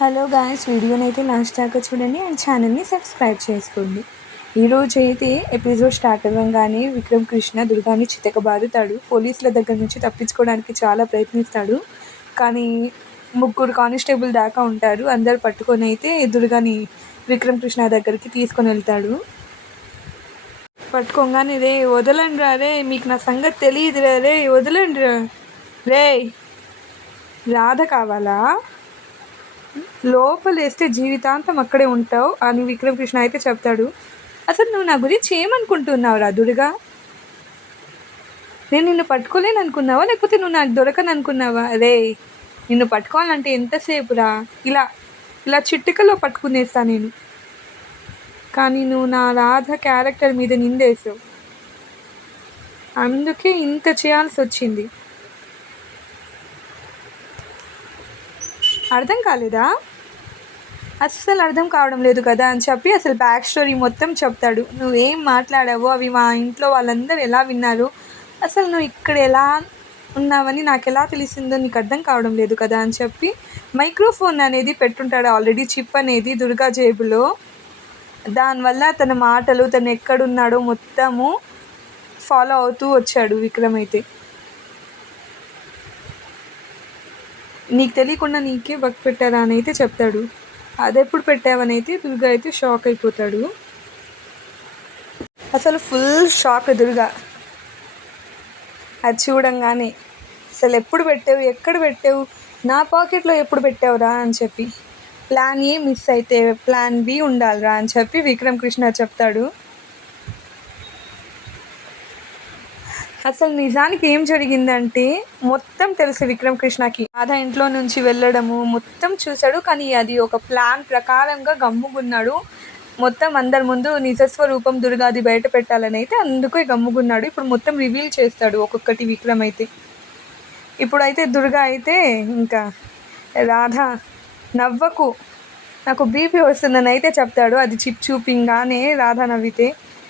Hello guys, వీడియోనైతే last దాకా చూడండి అండ్ ఛానల్ని సబ్స్క్రైబ్ చేసుకోండి. ఈరోజు అయితే ఎపిసోడ్ స్టార్ట్ అవ్వగానే విక్రమ్ కృష్ణ దుర్గాని చితకబాదుతాడు. పోలీసుల దగ్గర నుంచి తప్పించుకోవడానికి చాలా ప్రయత్నిస్తాడు. కానీ ముగ్గురు కానిస్టేబుల్ దాకా ఉంటారు. అందరు పట్టుకొని అయితే దుర్గాని విక్రమ్ కృష్ణ దగ్గరికి తీసుకొని వెళ్తాడు. పట్టుకోగానే రే వదలండి రా, రే మీకు నా సంగతి తెలియదు రా, రే వదలండి రా, రే రాధ కావాలా, లోపలేస్తే జీవితాంతం అక్కడే ఉంటావు అని విక్రమ్ కృష్ణ అయితే చెప్తాడు. అసలు నువ్వు నా గురించి ఏమనుకుంటున్నావు రా దుర్గా? నేను నిన్ను పట్టుకోలేను అనుకున్నావా, లేకపోతే నువ్వు నాకు దొరకను అనుకున్నావా? రే నిన్ను పట్టుకోవాలంటే ఎంతసేపు రా, ఇలా ఇలా చిటికలో పట్టుకునేస్తా నేను. కానీ నువ్వు నా రాధ క్యారెక్టర్ మీద నిందేసావు, అందుకే ఇంత చేయాల్సి వచ్చింది. అర్థం కాలేదా? అస్సలు అర్థం కావడం లేదు కదా అని చెప్పి అసలు బ్యాక్ స్టోరీ మొత్తం చెప్తాడు. నువ్వేం మాట్లాడావో అవి మా ఇంట్లో వాళ్ళందరూ ఎలా విన్నారు, అసలు నువ్వు ఇక్కడ ఎలా ఉన్నావని నాకు ఎలా తెలిసిందో నీకు అర్థం కావడం లేదు కదా అని చెప్పి మైక్రోఫోన్ అనేది పెట్టుంటాడు ఆల్రెడీ, చిప్ అనేది దుర్గా జేబులో. దానివల్ల తన మాటలు తను ఎక్కడున్నాడో మొత్తము ఫాలో అవుతూ వచ్చాడు విక్రమ్ అయితే. నీకు తెలియకుండా నీకే వర్క్ పెట్టారా అని అయితే చెప్తాడు. అదెప్పుడు పెట్టావని అయితే దుర్గా అయితే షాక్ అయిపోతాడు. అసలు ఫుల్ షాక్ దుర్గా అది చూడంగానే. అసలు ఎప్పుడు పెట్టావు, ఎక్కడ పెట్టావు, నా పాకెట్లో ఎప్పుడు పెట్టావురా అని చెప్పి. ప్లాన్ ఏ మిస్ అయితే ప్లాన్ బి ఉండాలిరా అని చెప్పి విక్రమ్ కృష్ణ చెప్తాడు. అసలు నిజానికి ఏం జరిగిందంటే మొత్తం తెలుసు విక్రమ్ కృష్ణకి. రాధ ఇంట్లో నుంచి వెళ్ళడము మొత్తం చూశాడు, కానీ అది ఒక ప్లాన్ ప్రకారంగా గమ్ముగున్నాడు. మొత్తం అందరి ముందు నిజస్వరూపం దుర్గాది బయట పెట్టాలని అయితే అందుకే గమ్ముగున్నాడు. ఇప్పుడు మొత్తం రివీల్ చేస్తాడు ఒక్కొక్కటి విక్రమ్ అయితే. ఇప్పుడైతే దుర్గా అయితే ఇంకా రాధ నవ్వకు, నాకు బీపీ వస్తుందని అయితే చెప్తాడు. అది చిప్ చూపింగానే రాధ నవ్వితే,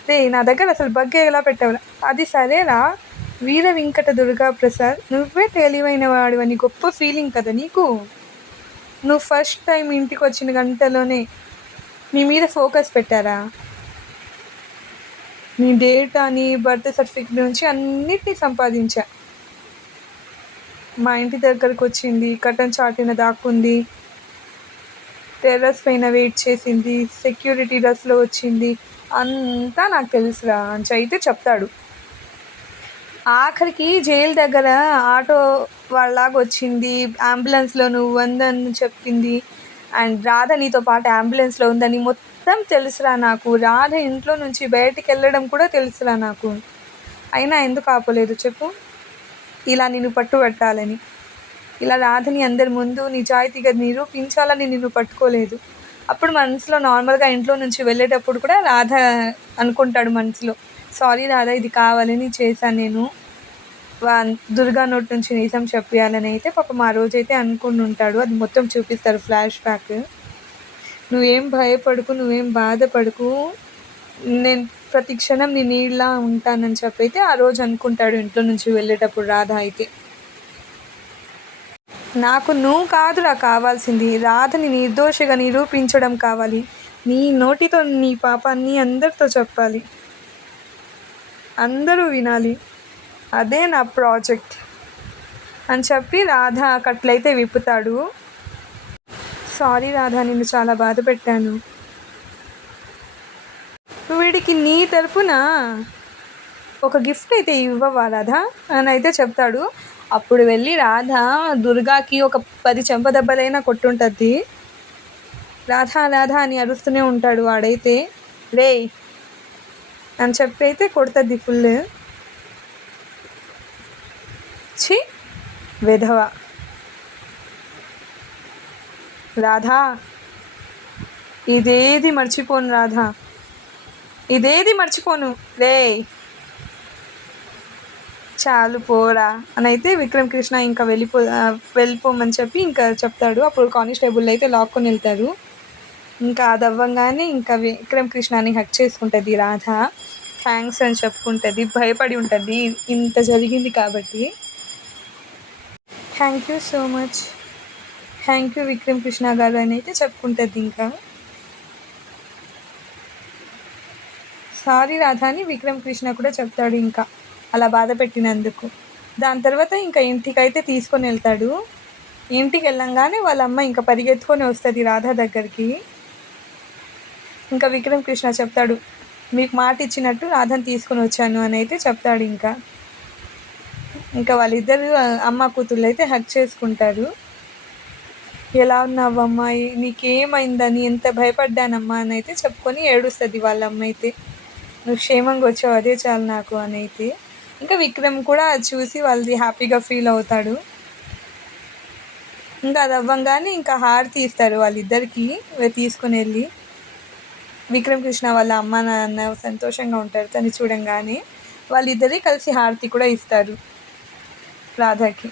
రే నా దగ్గర అసలు బగ్గే ఎలా పెట్టావురా, అది సరేరా వీర వెంకట దుర్గా ప్రసాద్, నువ్వే తెలివైన వాడు అని గొప్ప ఫీలింగ్ కదా నీకు. నువ్వు ఫస్ట్ టైం ఇంటికి వచ్చిన గంటలోనే నీ మీద ఫోకస్ పెట్టారా, నీ డేటాని బర్త్ సర్టిఫికేట్ నుంచి అన్నిటినీ సంపాదించా. మా ఇంటి దగ్గరకు వచ్చింది, కటన్ చాటిన దాక్కుంది, టెర్రస్ పైన వెయిట్ చేసింది, సెక్యూరిటీ డ్రెస్లో వచ్చింది, అంతా నాకు తెలుసురా అని అయితే చెప్తాడు. ఆఖరికి జైలు దగ్గర ఆటో వాళ్ళలాగా వచ్చింది, అంబులెన్స్లో నువ్వు ఉందని చెప్పింది, అండ్ రాధ నీతో పాటు అంబులెన్స్లో ఉందని మొత్తం తెలుసురా నాకు. రాధ ఇంట్లో నుంచి బయటికి వెళ్ళడం కూడా తెలుసురా నాకు. అయినా ఎందుకు ఆపలేదు చెప్పు, ఇలా నిన్ను పట్టుబట్టాలని, ఇలా రాధని అందరి ముందు నిజాయితీగా నిరూపించాలని నిన్ను పట్టుకోలేదు. అప్పుడు మనసులో నార్మల్గా ఇంట్లో నుంచి వెళ్ళేటప్పుడు కూడా రాధ అనుకుంటాడు మనసులో, సారీ రాధ ఇది కావాలని చేశాను నేను, దుర్గా నోటి నుంచి నిజం చెప్పాలని అయితే పాపం ఆ రోజైతే అనుకుని ఉంటాడు. అది మొత్తం చూపిస్తారు ఫ్లాష్ బ్యాక్. నువ్వేం భయపడుకు, నువ్వేం బాధపడుకు, నేను ప్రతి క్షణం నీ నీళ్ళ ఉంటానని చెప్పి అయితే ఆ రోజు అనుకుంటాడు ఇంట్లో నుంచి వెళ్ళేటప్పుడు రాధ అయితే. నాకు నువ్వు కాదురా కావాల్సింది, రాధని నిర్దోషిగా నిరూపించడం కావాలి. నీ నోటితో నీ పాపాన్ని అందరితో చెప్పాలి, అందరూ వినాలి, అదే నా ప్రాజెక్ట్ అని చెప్పి రాధ కట్లయితే విప్పుతాడు. సారీ రాధ, నిన్ను చాలా బాధ పెట్టాను, వీడికి నీ తరపున ఒక గిఫ్ట్ అయితే ఇవ్వవా రాధ అని అయితే చెప్తాడు. అప్పుడు వెళ్ళి రాధ దుర్గాకి ఒక 10 చెంపదెబ్బలైనా కొట్టుంటుంది. రాధా రాధా అని అరుస్తూనే ఉంటాడు వాడైతే. రే అని చెప్పి అయితే కొడుతుంది ఫుల్. ఛీ వెధవ రాధా, ఇదేది మర్చిపోను రాధా, ఇదేది మర్చిపోను, రే చాలు పోరా అని అయితే విక్రమ్ కృష్ణ ఇంకా వెళ్ళిపోమని చెప్పి ఇంకా చెప్తాడు. అప్పుడు కానిస్టేబుల్ అయితే లాక్కొని వెళ్తారు. ఇంకా అది అవ్వగానే ఇంకా విక్రమ్ కృష్ణని హక్ చేసుకుంటుంది రాధ, థ్యాంక్స్ అని చెప్పుకుంటుంది. భయపడి ఉంటుంది ఇంత జరిగింది కాబట్టి. Thank you so much. Thank you Vikram Krishna గారు అని అయితే చెప్పుకుంటుంది. ఇంకా సారీ రాధా అని విక్రమ్ కృష్ణ కూడా చెప్తాడు ఇంకా అలా బాధ పెట్టినందుకు. దాని తర్వాత ఇంకా ఇంటికైతే తీసుకొని వెళ్తాడు. ఇంటికి వెళ్ళంగానే వాళ్ళ అమ్మ ఇంకా పరిగెత్తుకొని వస్తుంది రాధా దగ్గరికి. ఇంకా విక్రమ్ కృష్ణ చెప్తాడు, మీకు మాట ఇచ్చినట్టు రాధని తీసుకొని వచ్చాను అని అయితే చెప్తాడు. ఇంకా వాళ్ళిద్దరు అమ్మ కూతుళ్ళు అయితే హగ్ చేసుకుంటారు. ఎలా ఉన్నావు అమ్మాయి, నీకేమైందని ఎంత భయపడ్డానమ్మా అని అయితే చెప్పుకొని ఏడుస్తుంది వాళ్ళ అమ్మ అయితే. నువ్వు క్షేమంగా వచ్చావు అదే చాలు నాకు అని అయితే. ఇంకా విక్రమ్ కూడా అది చూసి వాళ్ళది హ్యాపీగా ఫీల్ అవుతాడు. ఇంకా అది అవ్వంగానే ఇంకా హారతి ఇస్తారు వాళ్ళిద్దరికి తీసుకుని వెళ్ళి. విక్రమ్ కృష్ణ వాళ్ళ అమ్మ నాన్న సంతోషంగా ఉంటారు తను చూడంగానే. వాళ్ళిద్దరే కలిసి హారతి కూడా ఇస్తారు రాధాకి.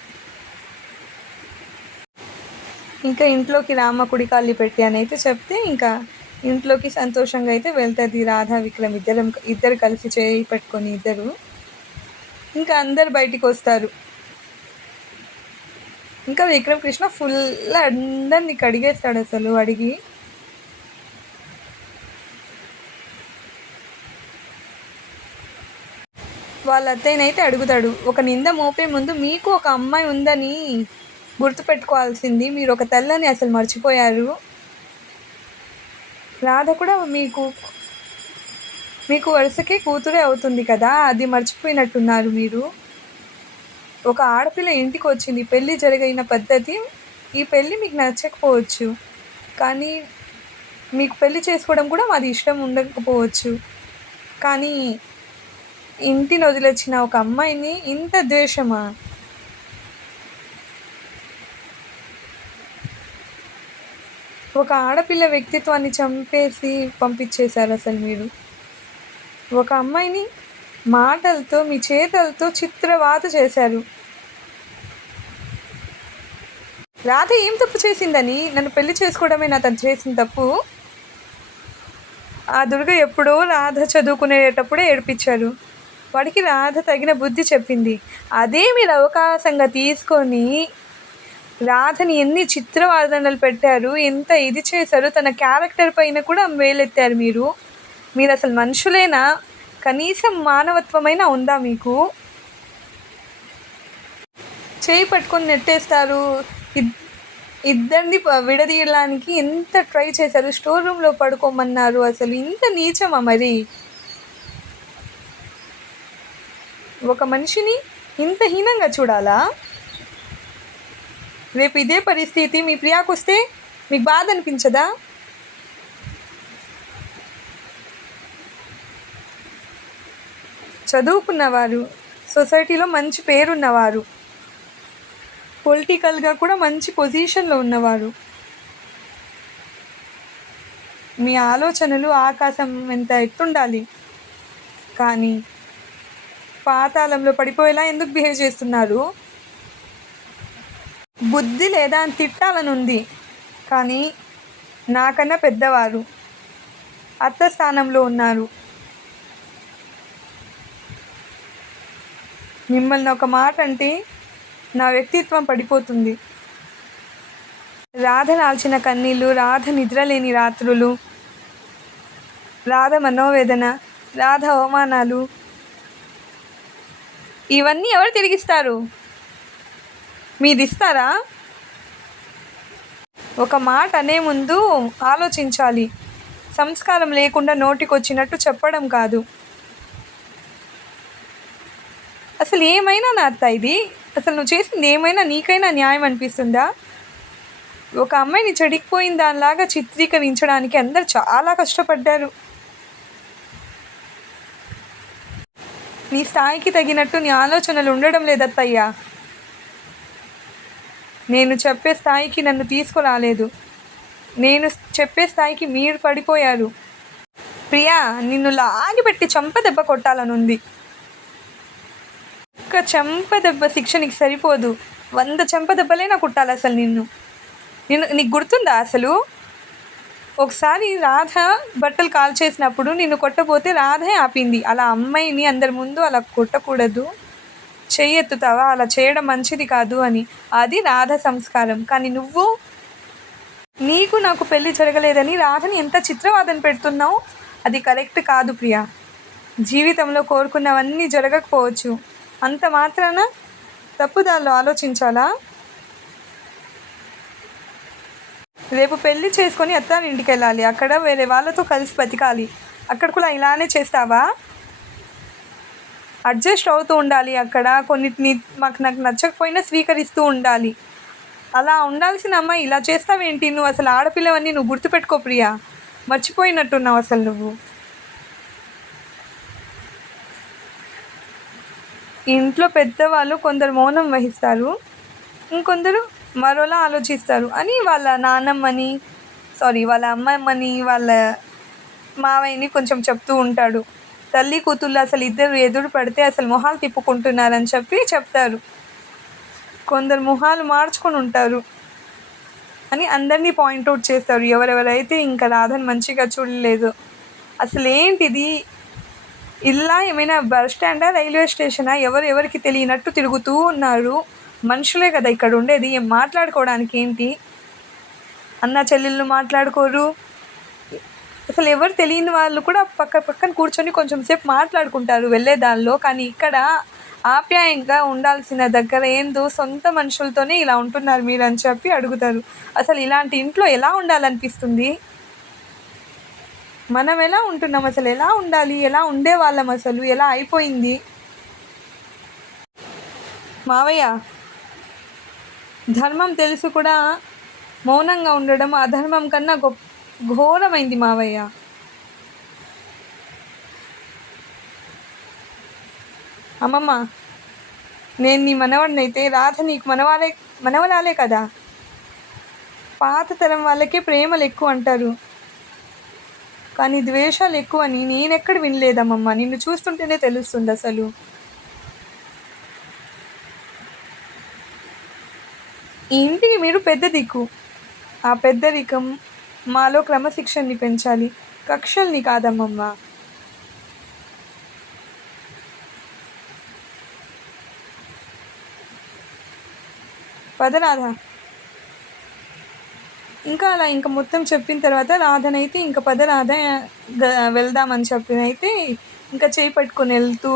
ఇంకా ఇంట్లోకి రామ కుడికాళ్ళు పెట్టి అని అయితే చెప్తే ఇంకా ఇంట్లోకి సంతోషంగా అయితే వెళ్తుంది రాధా విక్రమ్ ఇద్దరు కలిసి చేయి పెట్టుకొని ఇద్దరు. ఇంకా అందరు బయటికి వస్తారు. ఇంకా విక్రమ్ కృష్ణ ఫుల్ అందరినీ కడిగేస్తాడు అసలు అడిగి. వాళ్ళ అత్తయ్యనైతే అడుగుతాడు, ఒక నింద మోపే ముందు మీకు ఒక అమ్మాయి ఉందని గుర్తుపెట్టుకోవాల్సింది, మీరు ఒక తల్లని అసలు మర్చిపోయారు. రాధ కూడా మీకు వరుసకే కూతురే అవుతుంది కదా, అది మర్చిపోయినట్టున్నారు మీరు. ఒక ఆడపిల్ల ఇంటికి వచ్చింది, పెళ్ళి జరిగిన పద్ధతి, ఈ పెళ్ళి మీకు నచ్చకపోవచ్చు, కానీ మీకు పెళ్ళి చేసుకోవడం కూడా మాది ఇష్టం ఉండకపోవచ్చు, కానీ ఇంటిని వదిలొచ్చిన ఒక అమ్మాయిని ఇంత ద్వేషమా? ఒక ఆడపిల్ల వ్యక్తిత్వాన్ని చంపేసి పంపించేశారు అసలు మీరు. ఒక అమ్మాయిని మాటలతో మీ చేతలతో చిత్రవాత చేశారు. రాధ ఏం తప్పు చేసిందని నన్ను పెళ్లి చేసుకోవడమే నా తను చేసిన తప్పు. ఆ దుర్గ ఎప్పుడో రాధ చదువుకునేటప్పుడే ఏడిపించారు. వాడికి రాధ తగిన బుద్ధి చెప్పింది. అదే మీరు అవకాశంగా తీసుకొని రాధని ఎన్ని చిత్రవాదనలు పెట్టారు, ఎంత ఇది చేశారు, తన క్యారెక్టర్ పైన కూడా వేలెత్తారు మీరు. మీరు అసలు మనుషులేనా? కనీసం మానవత్వమైనా ఉందా మీకు? చేయి పట్టుకొని నెట్టేస్తారు. ఇద్దరిని విడదీయడానికి ఎంత ట్రై చేశారు, స్టోర్ రూమ్లో పడుకోమన్నారు. అసలు ఇంత నీచమా మరి? ఒక మనిషిని ఇంత హీనంగా చూడాలా? రేపు ఇదే పరిస్థితి మీ ప్రియాకు వస్తే మీకు బాధ అనిపించదా? చదువుకున్నవారు, సొసైటీలో మంచి పేరున్నవారు, పొలిటికల్గా కూడా మంచి పొజిషన్లో ఉన్నవారు, మీ ఆలోచనలు ఆకాశం ఎంత ఎత్తుండాలి, కానీ పాతాళంలో పడిపోయేలా ఎందుకు బిహేవ్ చేస్తున్నారు? బుద్ధి లేదా అని తిట్టాలని ఉంది, కానీ నాకన్నా పెద్దవారు అత్త స్థానంలో ఉన్నారు. మిమ్మల్ని ఒక మాట అంటే నా వ్యక్తిత్వం పడిపోతుంది. రాధ రాల్చిన కన్నీళ్ళు, రాధ నిద్రలేని రాత్రులు, రాధ మనోవేదన, రాధ అవమానాలు, ఇవన్నీ ఎవరు తిరిగిస్తారు? మీదిస్తారా? ఒక మాట అనే ముందు ఆలోచించాలి. సంస్కారం లేకుండా నోటికొచ్చినట్టు చెప్పడం కాదు. అసలు ఏమైనా నా అత్త ఇది? అసలు నువ్వు చేసింది ఏమైనా నీకైనా న్యాయం అనిపిస్తుందా? ఒక అమ్మాయిని చెడిపోయిన దానిలాగా చిత్రీకరించడానికి అందరు చాలా కష్టపడ్డారు. నీ స్థాయికి తగినట్టు నీ ఆలోచనలు ఉండడం లేదత్తయ్యా. నేను చెప్పే స్థాయికి నన్ను తీసుకురాలేదు. నేను చెప్పే స్థాయికి మీరు పడిపోయారు. ప్రియా, నిన్ను లాగిపెట్టి చెంపదెబ్బ కొట్టాలనుంది. ఒక్క చెంపదెబ్బ శిక్ష నీకు సరిపోదు, 100 చెంపదెబ్బలైనా కుట్టాలి అసలు నీకు గుర్తుందా అసలు? ఒకసారి రాధ బట్టలు కాల్ చేసినప్పుడు నిన్ను కొట్టబోతే రాధే ఆపింది. అలా అమ్మాయిని అందరి ముందు అలా కొట్టకూడదు, చెయ్యి ఎత్తుతావా, అలా చేయడం మంచిది కాదు అని. అది రాధ సంస్కారం. కానీ నువ్వు నీకు నాకు పెళ్లి జరగలేదని రాధని ఎంత చిత్రవాదన పెడుతున్నావు. అది కరెక్ట్ కాదు ప్రియా. జీవితంలో కోరుకున్నవన్నీ జరగకపోవచ్చు. అంత మాత్రాన తప్పుదారిలో ఆలోచించాలా? రేపు పెళ్లి చేసుకొని అత్తారింటికి వెళ్ళాలి. అక్కడ వేరే వాళ్ళతో కలిసి బతకాలి. అక్కడ కూడా ఇలానే చేస్తావా? అడ్జస్ట్ అవుతూ ఉండాలి. అక్కడ కొన్నిటిని నాకు నచ్చకపోయినా స్వీకరిస్తూ ఉండాలి. అలా ఉండాల్సిన అమ్మాయి ఇలా చేస్తావేంటి? నువ్వు అసలు ఆడపిల్లవన్నీ నువ్వు గుర్తుపెట్టుకో ప్రియా. మర్చిపోయినట్టున్నావు అసలు నువ్వు. ఇంట్లో పెద్దవాళ్ళు కొందరు మౌనం వహిస్తారు, ఇంకొందరు మరోలా ఆలోచిస్తారు అని వాళ్ళ నాన్నమ్మని వాళ్ళ అమ్మమ్మని వాళ్ళ మావయ్యని కొంచెం చెప్తూ ఉంటాడు. తల్లి కూతుళ్ళు అసలు ఇద్దరు ఎదురు పడితే అసలు మొహాలు తిప్పుకుంటున్నారని చెప్పి చెప్తారు. కొందరు మొహాలు మార్చుకొని ఉంటారు అని అందరినీ పాయింట్అవుట్ చేస్తారు. ఎవరెవరైతే ఇంకా రాధని మంచిగా చూడలేదు. అసలు ఏంటిది? ఇలా ఏమైనా బస్ స్టాండా, రైల్వే స్టేషనా? ఎవరికి తెలియనట్టు తిరుగుతూ ఉన్నారు. మనుషులే కదా ఇక్కడ ఉండేది. ఏం మాట్లాడుకోవడానికి ఏంటి? అన్న చెల్లెళ్ళు మాట్లాడుకోరు. అసలు ఎవరు తెలియని వాళ్ళు కూడా పక్కన కూర్చొని కొంచెం సేపు మాట్లాడుకుంటారు వెళ్ళేదానిలో. కానీ ఇక్కడ ఆప్యాయంగా ఉండాల్సిన దగ్గర ఏందో సొంత మనుషులతోనే ఇలా ఉంటున్నారు మీరు అని చెప్పి అడుగుతారు. అసలు ఇలాంటి ఇంట్లో ఎలా ఉండాలనిపిస్తుంది? మనం ఎలా ఉంటున్నాం? అసలు ఎలా ఉండాలి? ఎలా ఉండేవాళ్ళం? అసలు ఎలా అయిపోయింది? మావయ్య, ధర్మం తెలుసు కూడా మౌనంగా ఉండడం అధర్మం కన్నా ఘోరమైంది మావయ్య. అమ్మమ్మ, నేను నీ మనవడినైతే రాధ నీకు మనవరాలే కదా. పాత తరం వాళ్ళకే ప్రేమలు ఎక్కువ అంటారు, కానీ ద్వేషాలు ఎక్కువ అని నేనెక్కడ వినలేదమ్మమ్మ. నిన్ను చూస్తుంటేనే తెలుస్తుంది. అసలు ఈ ఇంటికి మీరు పెద్ద దిక్కు. ఆ పెద్దరికం మాలో క్రమశిక్షణని పెంచాలి, కక్షల్ని కాదమ్మమ్మ. పద రాధ. ఇంకా అలా ఇంకా మొత్తం చెప్పిన తర్వాత రాధనైతే ఇంకా పద రాధ వెళ్దామని చెప్పినైతే ఇంకా చేయి పట్టుకొని వెళ్తూ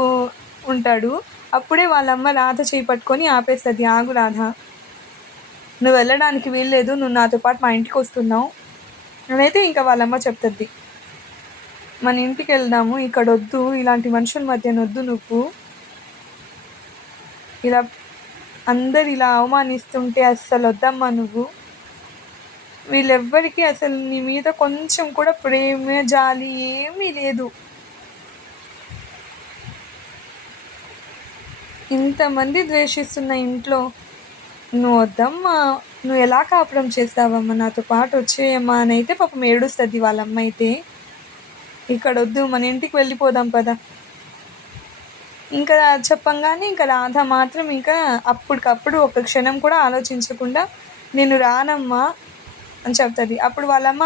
ఉంటాడు. అప్పుడే వాళ్ళమ్మ రాధ చేయి పట్టుకొని ఆపేస్తుంది. ఆగు రాధ, నువ్వు వెళ్ళడానికి వీల్లేదు, నువ్వు నాతో పాటు మా ఇంటికి వస్తున్నావు అయితే ఇంకా వాళ్ళమ్మ చెప్తుంది, మన ఇంటికి వెళ్దాము, ఇక్కడ వద్దు, ఇలాంటి మనుషుల మధ్యనొద్దు, నువ్వు ఇలా అందరు ఇలా అవమానిస్తుంటే అస్సలు వద్దమ్మా నువ్వు. వీళ్ళెవ్వరికీ అసలు నీ మీద కొంచెం కూడా ప్రేమ జాలి ఏమీ లేదు. ఇంతమంది ద్వేషిస్తున్న ఇంట్లో నువ్వు వద్దమ్మా, నువ్వు ఎలా కాపురం చేస్తావమ్మా, నాతో పాటు వచ్చేయమ్మా అని అయితే పాపం ఏడుస్తుంది వాళ్ళమ్మ. అయితే ఇక్కడ వద్దు, మన ఇంటికి వెళ్ళిపోదాం పదా. ఇంకా చెప్పంగానే ఇంకా రాధ మాత్రం ఇంకా అప్పటికప్పుడు ఒక క్షణం కూడా ఆలోచించకుండా నేను రానమ్మా అని చెప్తుంది. అప్పుడు వాళ్ళమ్మ,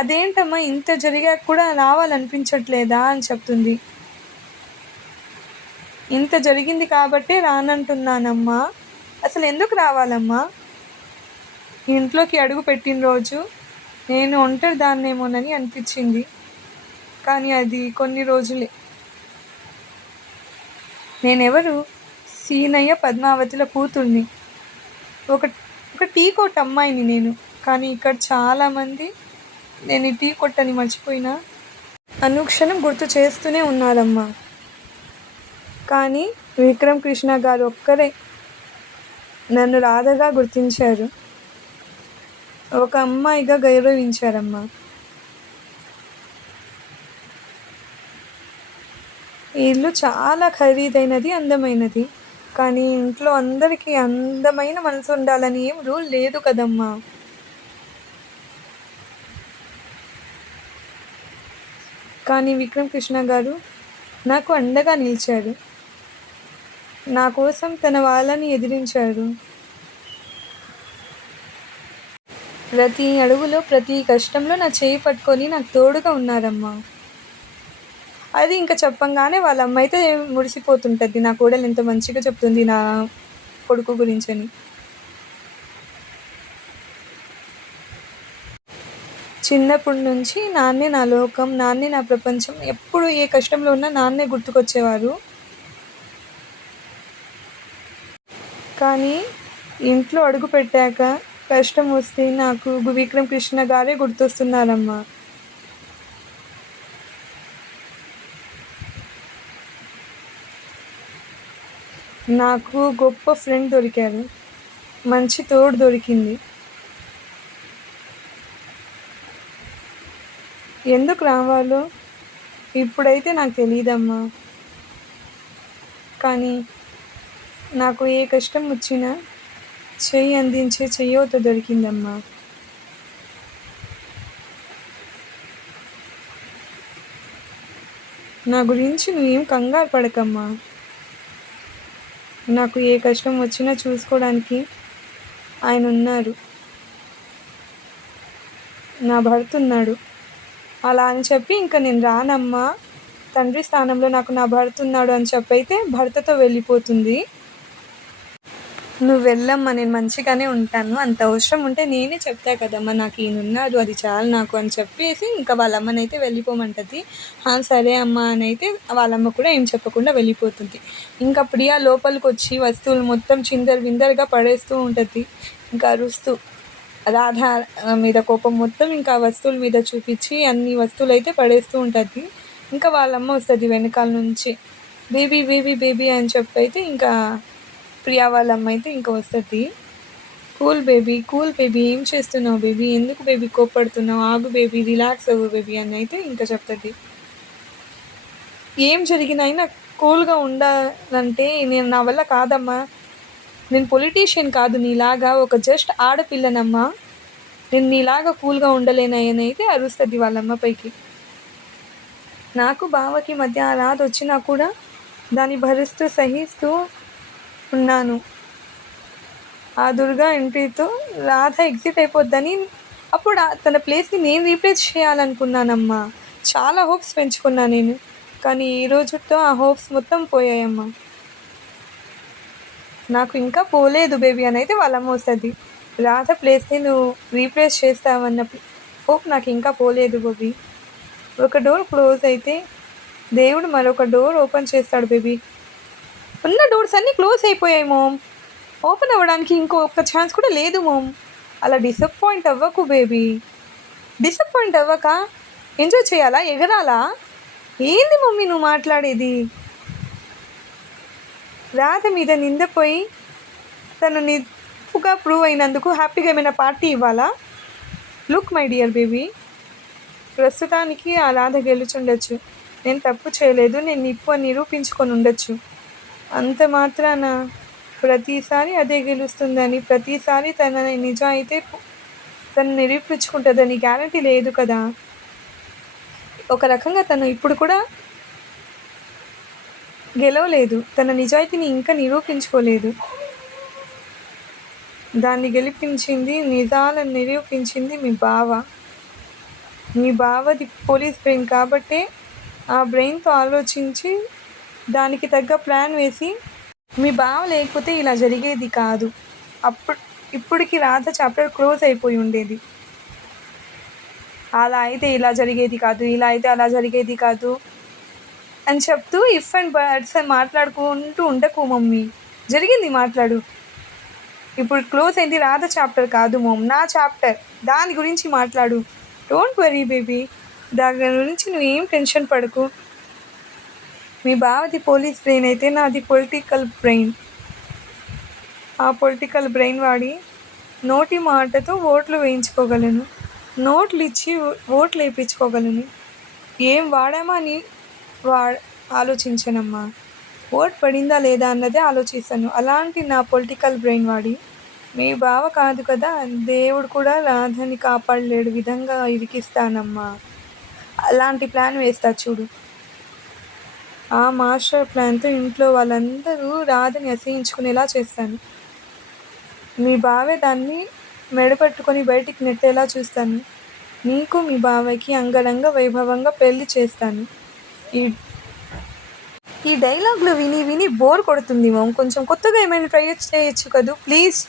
అదేంటమ్మా ఇంత జరిగాక కూడా రావాలనిపించట్లేదా అని చెప్తుంది. ఇంత జరిగింది కాబట్టే రానంటున్నానమ్మా, అసలు ఎందుకు రావాలమ్మా? ఇంట్లోకి అడుగు పెట్టిన రోజు నేను ఒంటరి దాన్నేమోనని అనిపించింది, కానీ అది కొన్ని రోజులే. నేనెవరు? సీనయ్య పద్మావతిల కూతుర్ని, ఒక టీ కొట్టు అమ్మాయిని నేను. కానీ ఇక్కడ చాలామంది నేను ఈ టీ కొట్టని మర్చిపోయినా అనుక్షణం గుర్తు చేస్తూనే ఉన్నారమ్మా. కానీ విక్రమ్ కృష్ణ గారు ఒక్కరే నన్ను రాధగా గుర్తించారు, ఒక అమ్మాయిగా గౌరవించారమ్మా. ఈ ఇల్లు చాలా ఖరీదైనది, అందమైనది. కానీ ఇంట్లో అందరికీ అందమైన మనసు ఉండాలని ఏం రూల్ లేదు కదమ్మా. కానీ విక్రమ్ కృష్ణ గారు నాకు అండగా నిలిచాడు, నా కోసం తన వాళ్ళని ఎదిరించాడు. ప్రతి అడుగులో ప్రతి కష్టంలో నా చేయి పట్టుకొని నాకు తోడుగా ఉన్నారమ్మా. అది ఇంకా చెప్పంగానే వాళ్ళ అమ్మ అయితే మురిసిపోతుంటుంది, నా కోడలు ఎంత మంచిగా చెప్తుంది నా కొడుకు గురించి అని. చిన్నప్పటి నుంచి నాన్నే నా లోకం, నాన్నే నా ప్రపంచం. ఎప్పుడు ఏ కష్టంలో ఉన్నా నాన్నే గుర్తుకొచ్చేవారు. కానీ ఇంట్లో అడుగుపెట్టాక కష్టం వస్తే నాకు విక్రమ్ కృష్ణ గారే గుర్తొస్తున్నారమ్మా. నాకు గొప్ప ఫ్రెండ్ దొరికారు, మంచి తోడు దొరికింది. ఎందుకు రావాలో ఇప్పుడైతే నాకు తెలియదమ్మా. కానీ నాకు ఏ కష్టం వచ్చినా చెయ్యి అందించే చెయ్యూత దొరికిందమ్మా. నా గురించి నువ్వేం కంగారు పడకమ్మా. నాకు ఏ కష్టం వచ్చినా చూసుకోవడానికి ఆయన ఉన్నారు, నా భర్త ఉన్నాడు. అలా అని చెప్పి ఇంకా నేను రానమ్మా, తండ్రి స్థానంలో నాకు నా భర్త ఉన్నాడు అని చెప్పైతే భర్తతో వెళ్ళిపోతుంది. నువ్వు వెళ్ళమ్మా, నేను మంచిగానే ఉంటాను. అంత అవసరం ఉంటే నేనే చెప్తా కదమ్మా, నాకు ఈయనున్నాడు, అది చాలు నాకు అని చెప్పేసి ఇంకా వాళ్ళమ్మనైతే వెళ్ళిపోమంటుంది. సరే అమ్మ అని అయితే వాళ్ళమ్మ కూడా ఏం చెప్పకుండా వెళ్ళిపోతుంది. ఇంకా ప్రియా లోపలికి వచ్చి వస్తువులు మొత్తం చిందరు విందరుగా పడేస్తూ ఉంటుంది. ఇంకా అరుస్తూ రాధ మీద కోపం మొత్తం ఇంకా వస్తువుల మీద చూపించి అన్ని వస్తువులు అయితే పడేస్తూ ఉంటుంది. ఇంకా వాళ్ళమ్మ వస్తుంది వెనకాల నుంచి, బేబీ బేబీ బేబీ అని చెప్పి అయితే ఇంకా ప్రియా వాళ్ళ అమ్మ అయితే ఇంకా వస్తుంది. కూల్ బేబీ ఏం చేస్తున్నావు బేబీ, ఎందుకు బేబీ కోప్పడుతున్నావు, ఆగు బేబీ, రిలాక్స్ అవ్వు బేబీ అని అయితే ఇంకా చెప్తుంది. ఏం జరిగినైనా కూల్గా ఉండాలంటే నేను నా వల్ల కాదమ్మా, నేను పొలిటీషియన్ కాదు, నీలాగా ఒక జస్ట్ ఆడపిల్లనమ్మా, నేను నీలాగా కూల్గా ఉండలేనని అయితే అరుస్తుంది వాళ్ళమ్మ పైకి. నాకు బావకి మధ్య ఆ రాధ వచ్చినా కూడా దాన్ని భరిస్తూ సహిస్తూ ఉన్నాను. ఆ దుర్గా ఎంట్రీతో రాధ ఎగ్జిట్ అయిపోద్దని అప్పుడు తన ప్లేస్ని నేను రీప్లేస్ చేయాలనుకున్నానమ్మా. చాలా హోప్స్ పెంచుకున్నా నేను, కానీ ఈ రోజుతో ఆ హోప్స్ మొత్తం పోయాయమ్మా. నాకు ఇంకా పోలేదు బేబీ అని అయితే వాళ్ళమ్మ వస్తుంది. రాధ ప్లేస్ని నువ్వు రీప్లేస్ చేస్తావన్న హోప్ నాకు ఇంకా పోలేదు బేబీ. ఒక డోర్ క్లోజ్ అయితే దేవుడు మరొక డోర్ ఓపెన్ చేస్తాడు బేబీ. ఉన్న డోర్స్ అన్నీ క్లోజ్ అయిపోయాయి మోమ్, ఓపెన్ అవ్వడానికి ఇంకొక ఛాన్స్ కూడా లేదు మోమ్. అలా డిసప్పాయింట్ అవ్వకు బేబీ. డిసప్పాయింట్ అవ్వక ఎంజాయ్ చేయాలా, ఎగరాలా, ఏంది మమ్మీ నువ్వు మాట్లాడేది? రాధ మీద నిందపోయి తను నిప్పుగా ప్రూవ్ అయినందుకు హ్యాపీగా ఏమైనా పార్టీ ఇవ్వాలా? లుక్ మై డియర్ బేబీ, ప్రస్తుతానికి ఆ రాధ గెలుచుండొచ్చు, నేను తప్పు చేయలేదు, నేను నిప్పు అని నిరూపించుకొని ఉండొచ్చు. అంత మాత్రాన ప్రతిసారి అదే గెలుస్తుందని, ప్రతిసారి తన నిజాయితే తను నిరూపించుకుంటుందని గ్యారంటీ లేదు కదా. ఒక రకంగా తను ఇప్పుడు కూడా గెలవలేదు, తన నిజాయితీని ఇంకా నిరూపించుకోలేదు. దాన్ని గెలిపించింది, నిజాలను నిరూపించింది మీ బావ. మీ బావది పోలీస్ బ్రెయిన్ కాబట్టే ఆ బ్రెయిన్తో ఆలోచించి దానికి తగ్గ ప్లాన్ వేసి, మీ బావ లేకపోతే ఇలా జరిగేది కాదు, ఇప్పటికి రాధ చాప్టర్ క్లోజ్ అయిపోయి ఉండేది. అలా అయితే ఇలా జరిగేది కాదు, ఇలా అయితే అలా జరిగేది కాదు అని చెప్తూ ఇఫ్ అండ్ బట్స్ అని మాట్లాడుకుంటూ ఉండకు మమ్మీ. జరిగింది మాట్లాడు. ఇప్పుడు క్లోజ్ అయింది రాధ చాప్టర్ కాదు మమ్, నా చాప్టర్, దాని గురించి మాట్లాడు. డోంట్ వరీ బేబీ, దాని గురించి నువ్వేం టెన్షన్ పడకు. మీ బావది పోలీస్ బ్రెయిన్ అయితే నాది పొలిటికల్ బ్రెయిన్. ఆ పొలిటికల్ బ్రెయిన్ వాడి నోటి మాటతో ఓట్లు వేయించుకోగలను, నోట్లు ఇచ్చి ఓట్లు వేయించుకోగలను. ఏం వాడామా అని ఆలోచించనమ్మా, ఓట్ పడిందా లేదా అన్నదే ఆలోచిస్తాను. అలాంటి నా పొలిటికల్ బ్రెయిన్ వాడి మీ బావ కాదు కదా, దేవుడు కూడా రాధని కాపాడలేడు విధంగా ఇరికిస్తానమ్మా. అలాంటి ప్లాన్ వేస్తా చూడు. ఆ మాస్టర్ ప్లాన్తో ఇంట్లో వాళ్ళందరూ రాధని అసహించుకునేలా చేస్తాను. మీ బావే దాన్ని మెడపట్టుకొని బయటికి నెట్టేలా చూస్తాను. నీకు మీ బావకి అంగరంగ వైభవంగా పెళ్లి చేస్తాను. ఈ డైలాగ్లు విని విని బోర్ కొడుతుంది కొంచెం కొత్తగా ఏమైనా ట్రై చేయొచ్చు కదా ప్లీజ్.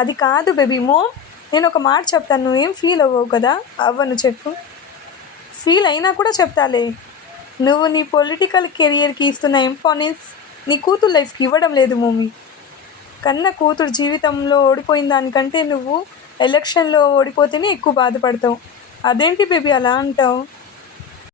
అది కాదు బేబీ మోమ్, నేను ఒక మాట చెప్తాను, నువ్వేం ఫీల్ అవ్వవు కదా? అవ్వను చెప్పు. ఫీల్ అయినా కూడా చెప్తాలే. నువ్వు నీ పొలిటికల్ కెరియర్కి ఇస్తున్న ఇంపార్టెన్స్ నీ కూతురు లైఫ్కి ఇవ్వడం లేదు మమ్మీ. కన్న కూతురు జీవితంలో ఓడిపోయిన దానికంటే నువ్వు ఎలక్షన్లో ఓడిపోతేనే ఎక్కువ బాధపడతావు. అదేంటి బేబీ అలా అంటావు?